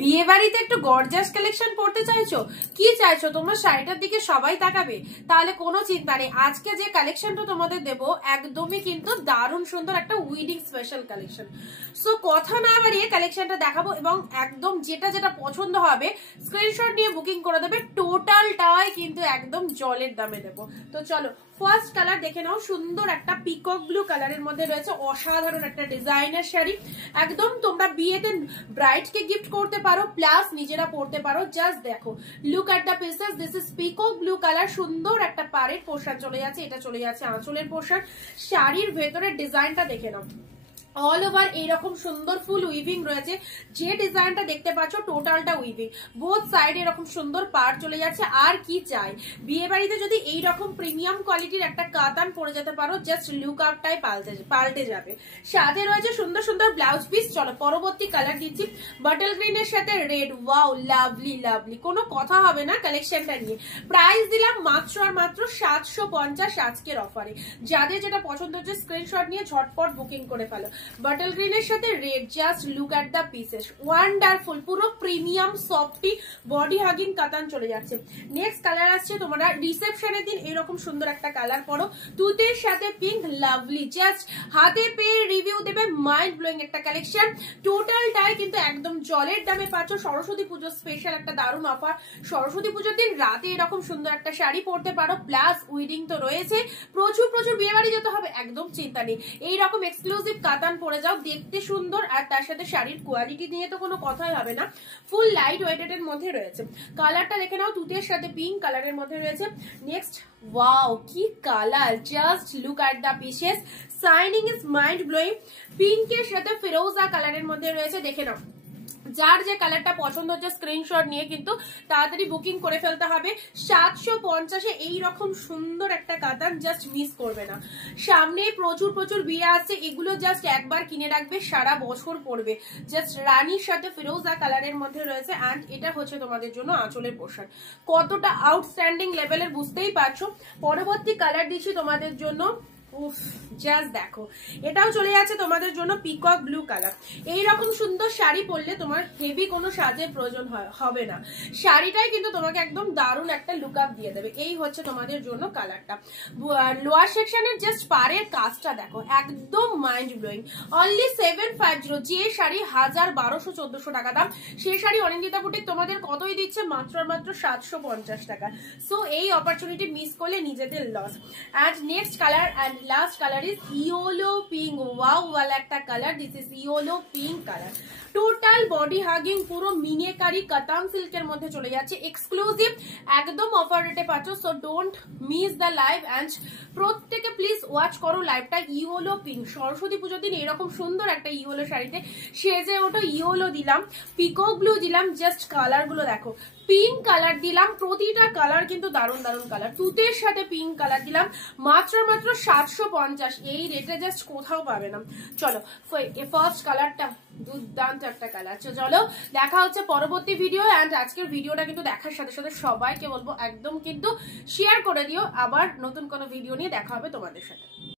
বিয়ে বাড়িতে একটু গর্জাস কালেকশন পড়তে চাইছো, কি চাইছো তোমরা? শাড়িটার দিকে সবাই তাকাবে, তাহলে কোনো চিন্তা নেই। আজকে যে কালেকশনটা তোমাদের দেব একদমই কিন্তু দারুণ সুন্দর একটা উইডিং স্পেশাল কালেকশন। সো কথা না বাড়িয়ে কালেকশনটা দেখাবো এবং একদম যেটা যেটা পছন্দ হবে স্ক্রিনশট নিয়ে বুকিং করে দেবে। টোটালটাই কিন্তু একদম জলের দামে দেবো। তো চলো ফার্স্ট কালার দেখে নাও। সুন্দর একটা পিকক ব্লু কালারের মধ্যে রয়েছে অসাধারণ একটা ডিজাইনার শাড়ি। একদম তোমরা বিয়েতে ব্রাইডকে গিফট করতে পারো, প্লাস নিজেরা পরতে পারো। জাস্ট দেখো, look at the pieces. This is peacock blue colour. সুন্দর একটা পাড়ের পোশাক চলে যাচ্ছে, এটা চলে যাচ্ছে আঁচলের পোশাক। শাড়ির ভেতরের ডিজাইনটা দেখে নাও, অল ওভার এইরকম সুন্দর ফুল উইভিং রয়েছে। যে ডিজাইনটা দেখতে পাচ্ছ টোটালটা উইভিং, বোথ সাইড এরকম সুন্দর পাড় চলে যাচ্ছে। আর কি চাই, বিয়ে বাড়িতে যদি এইরকম প্রিমিয়াম কোয়ালিটির একটা কাতান পরে যেতে পারো, জাস্ট লুক আউটটাই পাল্টে যাবে। সাথে রয়েছে সুন্দর সুন্দর ব্লাউজ পিস। চলো পরবর্তী কালার দিচ্ছি, বাটল গ্রিনের সাথে রেড। ওয়াও, লাভলি লাভলি, কোনো কথা হবে না কালেকশনটা নিয়ে। প্রাইস দিলাম মাত্র আর মাত্র 750 আজকের অফারে। যাদের যেটা পছন্দ হচ্ছে স্ক্রিনশট নিয়ে ঝটপট বুকিং করে ফেলো। বাটল গ্রিনের সাথে red, just look at the pieces, wonderful. পুরো প্রিমিয়াম সফটি বডি হাগিং কাতান চলে যাচ্ছে। নেক্সট কালার আসছে, তোমরা রিসেপশনের দিন এরকম সুন্দর একটা কালার পরো, তুতের সাথে পিঙ্ক, লাভলি। জাস্ট হাতে পেয়ে রিভিউ দেবে, মাইন্ড ব্লোয়িং একটা কালেকশন। টোটালটাই কিন্তু একদম জলের দামে পাচ্ছ। সরস্বতী পুজো স্পেশাল একটা দারুণ অফার। সরস্বতী পুজোর দিন রাতে এরকম সুন্দর একটা শাড়ি পরতে পারো, প্লাস উইডিং তো রয়েছে। প্রচুর প্রচুর বিয়ে বাড়ি যেতে হবে, একদম চিন্তা নেই। এইরকম এক্সক্লুসিভ কাতান পরে যাও, দেখতে সুন্দর। আর তার সাথে শাড়ির কোয়ালিটি নিয়ে তো কোনো কথাই হবে না। ফুল লাইট ওয়েটেড এর মধ্যে রয়েছে। কালারটা দেখে নাও, তুতের সাথে পিঙ্ক কালারের মধ্যে রয়েছে। নেক্সট, ওয়াও কি colour, just look at the pieces, shining is mind blowing. পিঙ্কের সাথে ফিরোজা কালারের মধ্যে রয়েছে, দেখে নাও। যার যে কালারটা পছন্দ হচ্ছে স্ক্রিনশট নিয়ে কিন্তু তাড়াতাড়ি বুকিং করে ফেলতে হবে। 750-এ এইরকম সুন্দর একটা কাতান, জাস্ট মিস করবে না। সামনে প্রচুর প্রচুর বিয়ে আসছে, এগুলো জাস্ট একবার কিনে রাখবে, সারা বছর পরবে। জাস্ট রানীর সাথে ফিরোজা কালারের মধ্যে রয়েছে। অ্যান্ড এটা হচ্ছে তোমাদের জন্য আঁচলের পোশাক। কতটা আউটস্ট্যান্ডিং লেভেলের বুঝতেই পারছো। পরবর্তী কালার দিচ্ছি তোমাদের জন্য, উফ জাস্ট দেখো, এটাও চলে যাচ্ছে তোমাদের জন্য পিকক ব্লু কালার। এইরকম সুন্দর শাড়ি পরলে তোমার হেভি কোনো সাজের প্রয়োজন হবে না। শাড়িটাই কিন্তু তোমাকে একদম দারুণ একটা লুক আপ দিয়ে দেবে। এই হচ্ছে তোমাদের জন্য কালারটা। লোয়ার সেকশনের জাস্ট পাড়ের কাজটা দেখো, একদম মাইন্ড ব্লোয়িং। অনলি 750, যে শাড়ি 1000, 1200, 1400 টাকা দাম, সেই শাড়ি অনিন্দিতা বুটিক তোমাদের কতই দিচ্ছে? মাত্র মাত্র 750 টাকা। সো এই অপরচুনিটি মিস করলে নিজেদের loss. And next colour and last colour is yellow pink. Wow ওয়ালা একটা কালার, this is yellow pink colour. Total body hugging, পুরো মিনেকারি কাতান সিল্কের মধ্যে চলে যাচ্ছে। এক্সক্লুসিভ, একদম অফার রেটে পাচ্ছ। So don't miss the live. And প্রত্যেকে প্লিজ ওয়াচ করো লাইভটা। ইয়েলো পিঙ্ক, সরস্বতী পুজোর দিন এরকম সুন্দর একটা ইয়েলো শাড়িতে সেজে ওঠো। ইয়েলো দিলাম, পিকক ব্লু দিলাম, জাস্ট কালার গুলো দেখো। পিঙ্ক কালার দিলাম, প্রতিটা কালার কিন্তু দারুণ দারুণ কালার। তুতের সাথে পিঙ্ক কালার দিলাম, মাত্র মাত্র 750। এই রেটে জাস্ট কোথাও পাবে না। চলো ফার্স্ট কালারটা দুর্দান্ত একটা কালার। চলো দেখা হচ্ছে পরবর্তী ভিডিও। অ্যান্ড আজকের ভিডিওটা কিন্তু দেখার সাথে সাথে সবাইকে বলবো একদম কিন্তু শেয়ার করে দিও। আবার নতুন কোনো ভিডিও নিয়ে দেখা হবে তোমাদের সাথে।